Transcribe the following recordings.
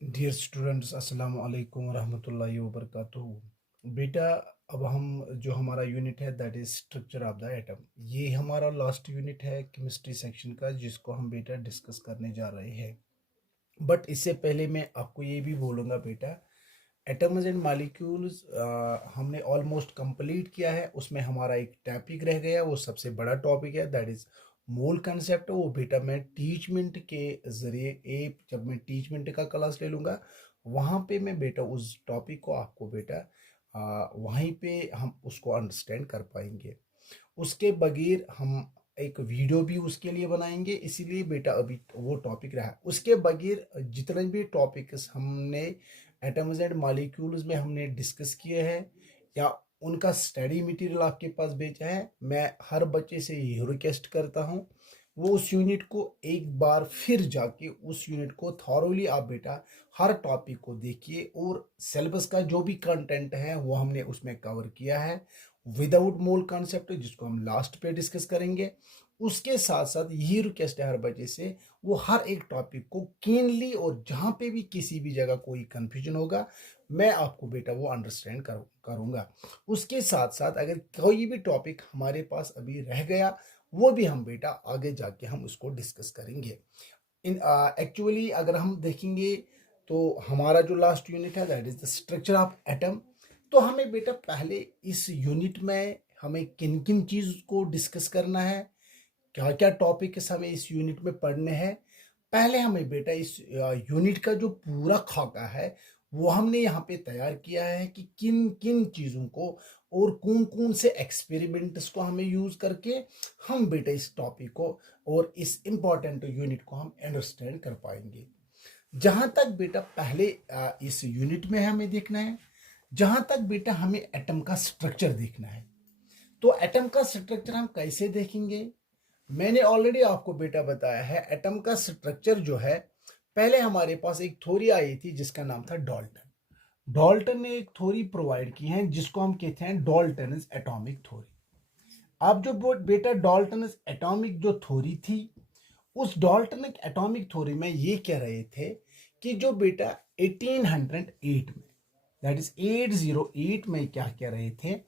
Dear students, अस्सलाम वालेकुम रहमतुल्लाहि व बरकातुहू। बेटा, अब हम जो हमारा यूनिट है that is structure of the atom, ये हमारा लास्ट यूनिट है केमिस्ट्री सेक्शन का, जिसको हम बेटा डिस्कस करने जा रहे हैं। बट इससे पहले मैं आपको ये भी बोलूँगा बेटा, एटम्स एंड मॉलिक्यूल्स हमने ऑलमोस्ट कंप्लीट किया है। उसमें हमारा एक टॉपिक रह गया, वो सबसे बड़ा टॉपिक है, दैट इज मोल कंसेप्ट। वो बेटा मैं टीचमेंट के ज़रिए जब मैं टीचमेंट का क्लास ले लूँगा, वहाँ पे मैं बेटा उस टॉपिक को आपको बेटा वहीं पे हम उसको अंडरस्टैंड कर पाएंगे। उसके बगैर हम एक वीडियो भी उसके लिए बनाएंगे, इसीलिए बेटा अभी वो टॉपिक रहा। उसके बगैर जितने भी टॉपिक्स हमने एटम्स एंड मॉलिक्यूल्स में हमने डिस्कस किए हैं या उनका स्टडी मटेरियल आपके पास भेजा है, मैं हर बच्चे से ये रिक्वेस्ट करता हूँ वो उस यूनिट को एक बार फिर जाके उस यूनिट को थॉरोली आप बेटा हर टॉपिक को देखिए, और सिलेबस का जो भी कंटेंट है वो हमने उसमें कवर किया है विदाउट मोल कॉन्सेप्ट, जिसको हम लास्ट पे डिस्कस करेंगे। उसके साथ साथ यही रिक्वेस्ट है हर बच्चे से, वो हर एक टॉपिक को कीनली, और जहाँ पे भी किसी भी जगह कोई कंफ्यूजन होगा मैं आपको बेटा वो अंडरस्टैंड करूँगा। उसके साथ साथ अगर कोई भी टॉपिक हमारे पास अभी रह गया, वो भी हम बेटा आगे जाके हम उसको डिस्कस करेंगे। इन एक्चुअली अगर हम देखेंगे तो हमारा जो लास्ट यूनिट है that is the structure of atom. तो हमें बेटा पहले इस यूनिट में हमें किन किन चीज़ को डिस्कस करना है, क्या क्या टॉपिक्स हमें इस यूनिट में पढ़ने हैं। पहले हमें बेटा इस यूनिट का जो पूरा खाका है वो हमने यहाँ पे तैयार किया है कि किन किन चीज़ों को और कौन कौन से एक्सपेरिमेंट्स को हमें यूज़ करके हम बेटा इस टॉपिक को और इस इम्पॉर्टेंट यूनिट को हम अंडरस्टैंड कर पाएंगे। जहाँ तक बेटा पहले इस यूनिट में हमें देखना है, जहाँ तक बेटा हमें एटम का स्ट्रक्चर देखना है। तो एटम का स्ट्रक्चर हम कैसे देखेंगे, मैंने ऑलरेडी आपको बेटा बताया है। एटम का स्ट्रक्चर जो है, पहले हमारे पास एक थ्योरी आई थी जिसका नाम था डाल्टन। डाल्टन ने एक थ्योरी प्रोवाइड की है जिसको हम कहते हैं डाल्टन एटॉमिक थ्योरी। अब जो बेटा डाल्टन एटॉमिक जो थ्योरी थी, उस डाल्टनिक एटॉमिक थ्योरी में ये कह रहे थे कि जो बेटा 1808 में, दैट इज 808 में क्या कह रहे थे,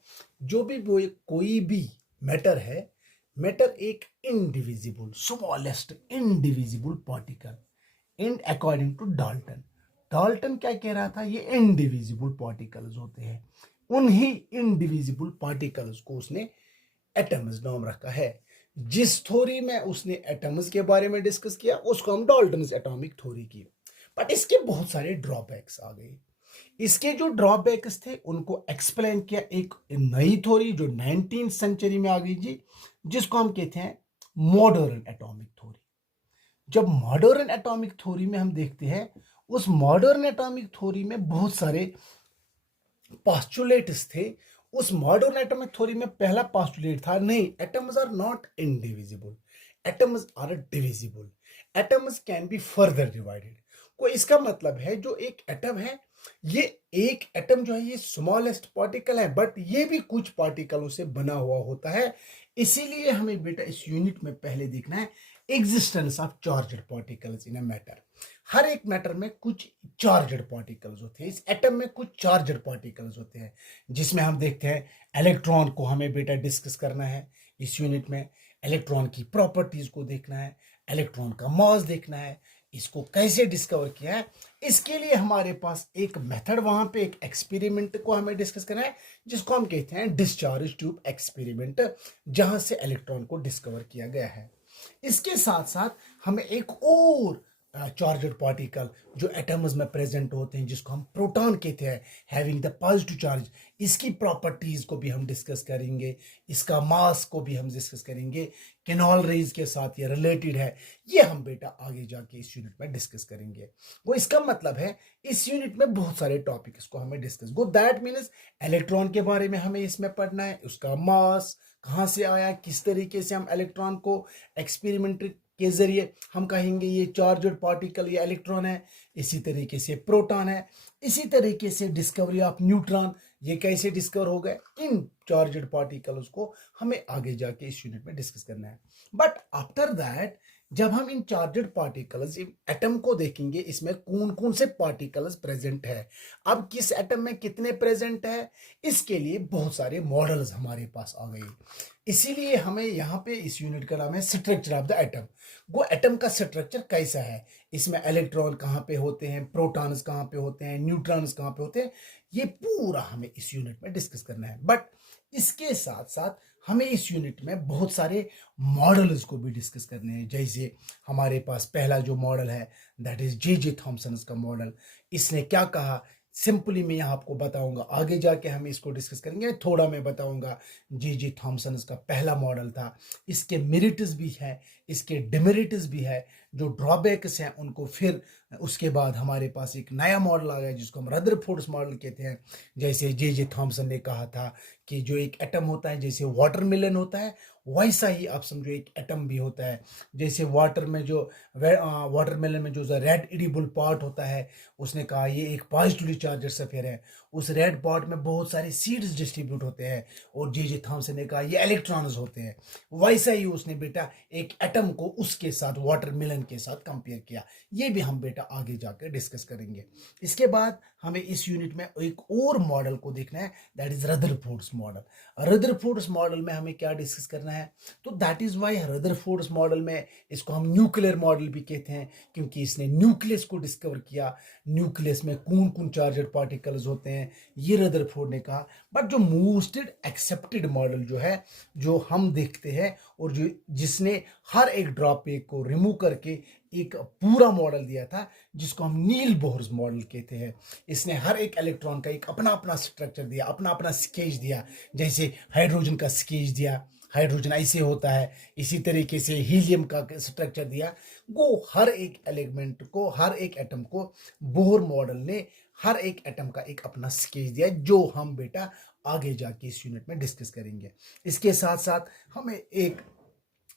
जो भी कोई भी मैटर है, मैटर एक indivisible smallest indivisible particle, in according to Dalton. Dalton क्या कह रहा था, ये इनडिविजिबल पार्टिकल्स होते हैं, उन्हीं इनडिविजिबल पार्टिकल्स को उसने एटम्स नाम रखा है। जिस थ्योरी में उसने एटम्स के बारे में डिस्कस किया उसको हम डाल्टन एटॉमिक थ्योरी की। बट इसके बहुत सारे ड्रॉबैक्स आ गए। इसके जो ड्रॉबैक्स थे उनको एक्सप्लेन किया एक नई थ्योरी जो 19th सेंचुरी में आ गई जी, जिसको हम कहते हैं मॉडर्न एटॉमिक थ्योरी। जब मॉडर्न एटॉमिक थ्योरी में हम देखते हैं, उस मॉडर्न एटॉमिक थ्योरी में बहुत सारे पोस्टुलेट्स थे। उस मॉडर्न एटॉमिक थ्योरी में पहला पोस्टुलेट था, नहीं, atoms are not indivisible, atoms are divisible, atoms can be further divided. कोई इसका मतलब है जो एक एटम है, ये एक एटम जो है ये स्मॉलेस्ट पार्टिकल है, बट ये भी कुछ पार्टिकलों से बना हुआ होता है। इसीलिए हमें बेटा इस यूनिट में पहले देखना है existence of charged particles in a matter. हर एक मैटर में कुछ चार्जड पार्टिकल्स होते हैं, इस एटम में कुछ चार्जड पार्टिकल्स होते हैं, जिसमें हम देखते हैं इलेक्ट्रॉन को हमें बेटा डिस्कस करना है इस यूनिट में। इलेक्ट्रॉन की प्रॉपर्टीज को देखना है, इलेक्ट्रॉन का मास देखना है, इसको कैसे डिस्कवर किया है। इसके लिए हमारे पास एक मेथड, वहां पे एक एक्सपेरिमेंट को हमें डिस्कस करना है जिसको हम कहते हैं डिस्चार्ज ट्यूब एक्सपेरिमेंट, जहां से इलेक्ट्रॉन को डिस्कवर किया गया है। इसके साथ साथ हमें एक और चार्जड पार्टिकल जो एटम्स में प्रेजेंट होते हैं जिसको हम प्रोटॉन कहते हैं, हैविंग द पॉजिटिव चार्ज, इसकी प्रॉपर्टीज को भी हम डिस्कस करेंगे, इसका मास को भी हम डिस्कस करेंगे, केनॉल रेज के साथ ये रिलेटेड है। ये हम बेटा आगे जाके इस यूनिट में डिस्कस करेंगे। वो इसका मतलब है इस यूनिट में बहुत सारे टॉपिक्स को हमें discuss go, that means electron के बारे में हमें इसमें पढ़ना है, उसका मास कहाँ से आया, किस तरीके से हम इलेक्ट्रॉन को एक्सपेरिमेंट के जरिए हम कहेंगे ये चार्जड पार्टिकल या इलेक्ट्रॉन है, इसी तरीके से प्रोटॉन है, इसी तरीके से डिस्कवरी ऑफ न्यूट्रॉन, ये कैसे डिस्कवर हो गए। इन चार्जड पार्टिकल्स को हमें आगे जाके इस यूनिट में डिस्कस करना है। बट आफ्टर दैट जब हम इन चार्जड पार्टिकल्स एटम को देखेंगे, इसमें कौन कौन से पार्टिकल्स प्रेजेंट है, अब किस एटम में कितने प्रेजेंट है, इसके लिए बहुत सारे मॉडल्स हमारे पास आ गए। इसीलिए हमें यहाँ पे इस यूनिट का नाम है स्ट्रक्चर ऑफ द एटम। वो एटम का स्ट्रक्चर कैसा है, इसमें इलेक्ट्रॉन कहाँ पे होते हैं, प्रोटॉन्स कहाँ पे होते हैं, न्यूट्रॉन्स कहाँ पे होते हैं, ये पूरा हमें इस यूनिट में डिस्कस करना है। बट इसके साथ साथ हमें इस यूनिट में बहुत सारे मॉडल्स को भी डिस्कस करने हैं। जैसे हमारे पास पहला जो मॉडल है दैट इज जे थॉमसन का मॉडल। इसने क्या कहा, सिंपली मैं यहाँ आपको बताऊंगा, आगे जाके हम इसको डिस्कस करेंगे, थोड़ा मैं बताऊंगा। जे थॉमसन का पहला मॉडल था, इसके मेरिट्स भी है, इसके डिमेरिट्स भी है, जो ड्रॉबैक्स हैं उनको फिर उसके बाद हमारे पास एक नया मॉडल आ गया जिसको हम रदरफोर्ड मॉडल कहते हैं। जैसे जे थॉमसन ने कहा था कि जो एक एटम होता है जैसे वाटरमेलन होता है, वैसा ही आप समझो एक एटम भी होता है। जैसे वाटरमेलन में जो रेड इडिबल पार्ट होता है, उसने कहा ये एक पॉजिटिवली चार्जड सफेयर है, उस रेड पार्ट में बहुत सारे सीड्स डिस्ट्रीब्यूट होते हैं, और जे थॉमसन ने कहा ये इलेक्ट्रॉन्स होते हैं। वैसा ही उसने बेटा एक एटम को उसके साथ वाटरमेलन के साथ कंपेयर किया। ये भी हम बेटा आगे जाकर डिस्कस करेंगे। इसके बाद हमें इस यूनिट में एक और मॉडल को देखना है, that is Rutherford's model. Rutherford's model में हमें क्या डिस्कस करना है, तो that is why Rutherford's model में इसको हम न्यूक्लियर मॉडल भी कहते हैं, क्योंकि इसने न्यूक्लियस को डिस्कवर किया, न्यूक्लियस में कौन कौन चार्जड पार्टिकल्स होते हैं, ये रदरफोर्ड ने कहा। बट जो मोस्ट एक्सेप्टेड मॉडल जो है, जो हम देखते हैं और जो जिसने हर एक ड्रॉपैक को रिमूव करके एक पूरा मॉडल दिया था, जिसको हम नील बोहर्स मॉडल कहते हैं। इसने हर एक इलेक्ट्रॉन का एक अपना अपना स्ट्रक्चर दिया, अपना अपना स्केच दिया। जैसे हाइड्रोजन का स्केच दिया, हाइड्रोजन ऐसे होता है, इसी तरीके से हीलियम का स्ट्रक्चर दिया। वो हर एक एलिमेंट को, हर एक एटम को बोहर मॉडल ने हर एक एटम का एक अपना स्केच दिया, जो हम बेटा आगे जाके इस यूनिट में डिस्कस करेंगे। इसके साथ साथ हमें एक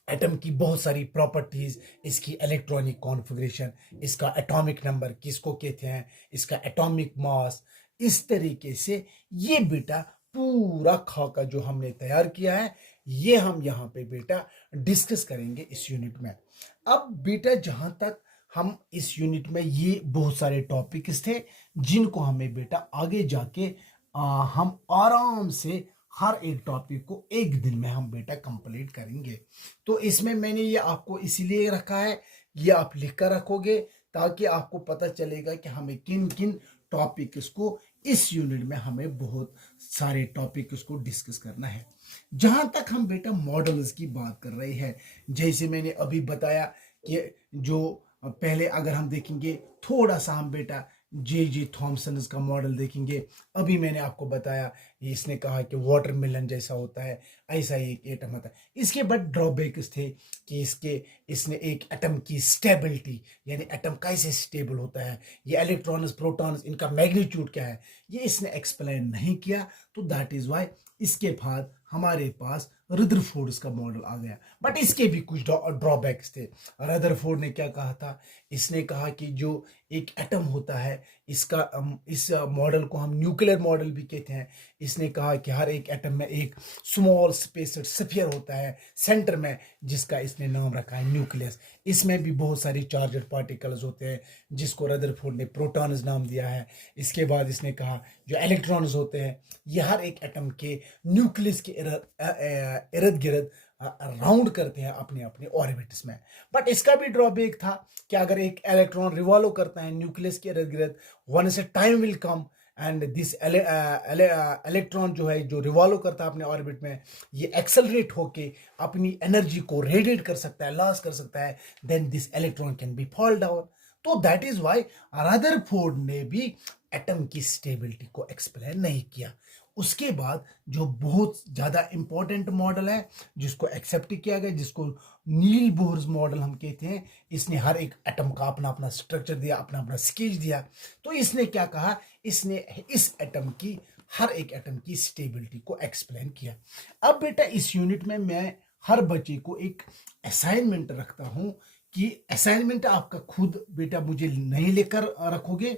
एटम की बहुत सारी प्रॉपर्टीज, इसकी इलेक्ट्रॉनिक कॉन्फ़िगरेशन, इसका एटॉमिक नंबर किसको कहते हैं, इसका एटॉमिक मास, इस तरीके से ये बेटा पूरा खाका जो हमने तैयार किया है, ये हम यहाँ पे बेटा डिस्कस करेंगे इस यूनिट में। अब बेटा जहाँ तक हम इस यूनिट में, ये बहुत सारे टॉपिक्स थे जिनको हमें बेटा आगे जाके हम आराम से हर एक टॉपिक को एक दिन में हम बेटा कंप्लीट करेंगे। तो इसमें मैंने ये आपको इसीलिए रखा है, ये आप लिख कर रखोगे ताकि आपको पता चलेगा कि हमें किन किन टॉपिक्स को इस यूनिट में हमें बहुत सारे टॉपिक्स को डिस्कस करना है। जहां तक हम बेटा मॉडल्स की बात कर रहे हैं, जैसे मैंने अभी बताया कि जो पहले अगर हम देखेंगे थोड़ा सा हम बेटा जे थॉमसन का मॉडल देखेंगे। अभी मैंने आपको बताया, इसने कहा कि वाटरमेलन जैसा होता है, ऐसा ही एक एटम होता है। इसके बाद ड्रॉबैक्स थे कि इसने एक एटम की स्टेबिलिटी, यानी एटम कैसे स्टेबल होता है, ये इलेक्ट्रॉन्स प्रोटॉन्स इनका मैग्नीट्यूड क्या है, ये इसने एक्सप्लेन नहीं किया। तो दैट इज वाई इसके बाद हमारे पास रदरफोर्ड का मॉडल आ गया। बट इसके भी कुछ ड्रॉबैक्स थे। रदरफोर्ड ने क्या कहा था, इसने कहा कि जो एक एटम होता है, इस मॉडल को हम न्यूक्लियर मॉडल भी कहते हैं। इसने कहा कि हर एक एटम में एक स्मॉल स्पेस्ड स्फीयर होता है सेंटर में, जिसका इसने नाम रखा है न्यूक्लियस। इसमें भी बहुत सारे चार्जड पार्टिकल्स होते हैं, जिसको रदरफोर्ड ने प्रोटॉन्स नाम दिया है। इसके बाद इसने कहा जो इलेक्ट्रॉन्स होते हैं, ये हर एक एटम के न्यूक्लियस के इर्द गिर्द राउंड करते हैं अपने अपने ऑर्बिट्स में। बट इसका भी ड्रॉबैक था कि अगर एक इलेक्ट्रॉन रिवॉल्व करता है न्यूक्लियस के इर्द गिर्द, वन से time will come and this electron जो है, जो रिवॉल्व करता है अपने ऑर्बिट में, ये एक्सेलरेट होके अपनी एनर्जी को रेडिएट कर सकता है, लॉस कर सकता है, then this electron can be fall down. तो दैट इज वाई रदरफोर्ड ने भी एटम की स्टेबिलिटी को एक्सप्लेन नहीं किया। उसके बाद जो बहुत ज़्यादा इंपॉर्टेंट मॉडल है, जिसको एक्सेप्ट किया गया, जिसको नील बोहर्स मॉडल हम कहते हैं, इसने हर एक एटम का अपना अपना स्ट्रक्चर दिया, अपना अपना स्केच दिया। तो इसने क्या कहा, इसने इस एटम की, हर एक एटम की स्टेबिलिटी को एक्सप्लेन किया। अब बेटा इस यूनिट में मैं हर बच्चे को एक असाइनमेंट रखता हूं कि असाइनमेंट आपका खुद बेटा मुझे नहीं लेकर रखोगे,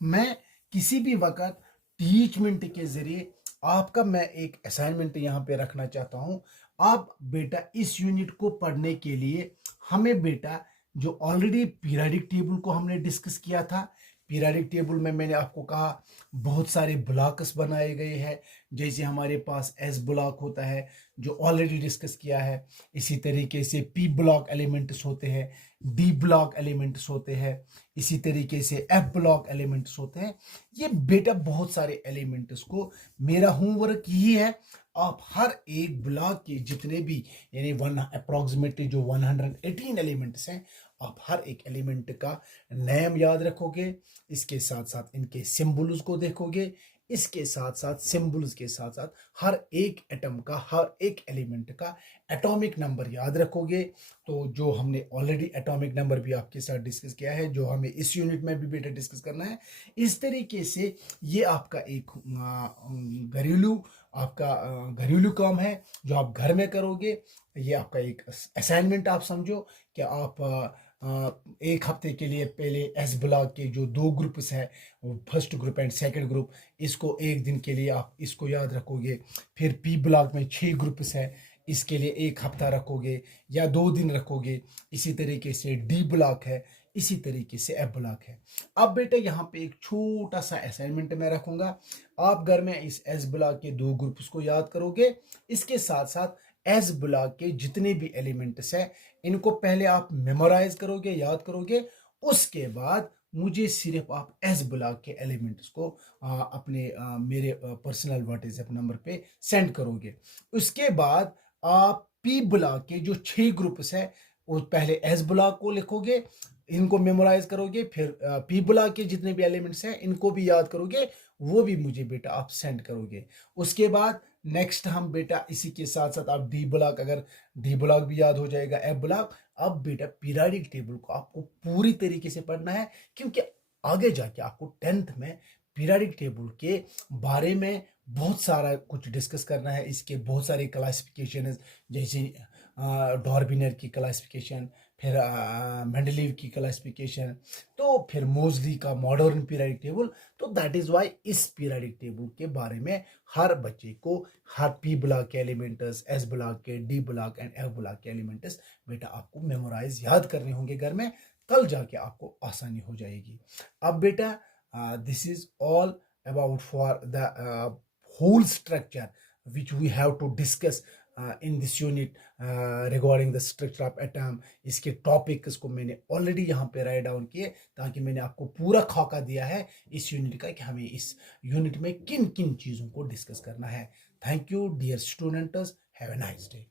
मैं किसी भी वक्त टीचमेंट के जरिए आपका मैं एक असाइनमेंट यहाँ पे रखना चाहता हूँ। आप बेटा इस यूनिट को पढ़ने के लिए हमें बेटा जो ऑलरेडी पीरियडिक टेबल को हमने डिस्कस किया था, पीरियडिक टेबल में मैंने आपको कहा बहुत सारे ब्लॉक्स बनाए गए हैं। जैसे हमारे पास एस ब्लॉक होता है जो ऑलरेडी डिस्कस किया है, इसी तरीके से पी ब्लॉक एलिमेंट्स होते हैं, डी ब्लॉक एलिमेंट्स होते हैं, इसी तरीके से एफ ब्लॉक एलिमेंट्स होते हैं। ये बेटा बहुत सारे एलिमेंट्स को, मेरा होमवर्क यही है आप हर एक ब्लॉक के जितने भी यानी अप्रोक्सीमेटली जो 118 एलिमेंट्स हैं, आप हर एक एलिमेंट का नेम याद रखोगे, इसके साथ साथ इनके सिंबल्स को देखोगे, इसके साथ साथ सिंबल्स के साथ साथ हर एक एटम का, हर एक एलिमेंट का एटॉमिक नंबर याद रखोगे। तो जो हमने ऑलरेडी एटॉमिक नंबर भी आपके साथ डिस्कस किया है, जो हमें इस यूनिट में भी बेटा डिस्कस करना है। इस तरीके से ये आपका एक घरेलू काम है जो आप घर में करोगे। ये आपका एक असाइनमेंट आप समझो कि आप एक हफ्ते के लिए पहले एस ब्लॉक के जो 2 ग्रुप्स हैं, first group and second group, इसको एक दिन के लिए आप इसको याद रखोगे। फिर पी ब्लॉक में 6 ग्रुप्स हैं, इसके लिए एक हफ्ता रखोगे या 2 दिन रखोगे। इसी तरीके से डी ब्लॉक है, इसी तरीके से एफ ब्लॉक है। अब बेटे यहाँ पे एक छोटा सा असाइनमेंट मैं रखूंगा, आप घर में इस एस ब्लॉक के 2 ग्रुप्स को याद करोगे। इसके साथ साथ एस ब्लॉक के जितने भी एलिमेंट्स हैं इनको पहले आप मेमोराइज करोगे, याद करोगे। उसके बाद मुझे सिर्फ आप एस ब्लॉक के एलिमेंट्स को अपने मेरे पर्सनल व्हाट्सएप नंबर पे सेंड करोगे। उसके बाद आप पी ब्लॉक के जो 6 ग्रुप्स है वो पहले एस ब्लॉक को लिखोगे, इनको मेमोराइज करोगे, फिर पी ब्लॉक के जितने भी एलिमेंट्स हैं इनको भी याद करोगे, वो भी मुझे बेटा आप सेंड करोगे। उसके बाद नेक्स्ट हम बेटा इसी के साथ साथ आप डी ब्लॉक, अगर डी ब्लॉक भी याद हो जाएगा, एफ ब्लॉक। अब बेटा पीरियडिक टेबल को आपको पूरी तरीके से पढ़ना है, क्योंकि आगे जाके आपको 10th में पीरियडिक टेबल के बारे में बहुत सारा कुछ डिस्कस करना है। इसके बहुत सारे क्लासिफिकेशन है, जैसे डॉर्बिनर की क्लासिफिकेशन, फिर मेंडलीव की क्लासिफिकेशन, तो फिर मोजली का मॉडर्न पीरियडिक टेबल। तो दैट इज वाई इस पीरियडिक टेबल के बारे में हर बच्चे को हर पी ब्लॉक के एलिमेंट्स, एस ब्लॉक के, D block and F block के एलिमेंट्स बेटा आपको मेमोराइज याद करने होंगे घर में, कल जाके आपको आसानी हो जाएगी। अब बेटा this is all about for the whole structure which we have to discuss in this unit regarding the structure of atom। इसके टॉपिक्स को मैंने ऑलरेडी यहाँ पे राइट डाउन किए, ताकि मैंने आपको पूरा खाका दिया है इस यूनिट का कि हमें इस यूनिट में किन किन चीज़ों को डिस्कस करना है। Thank you dear students, have a nice day.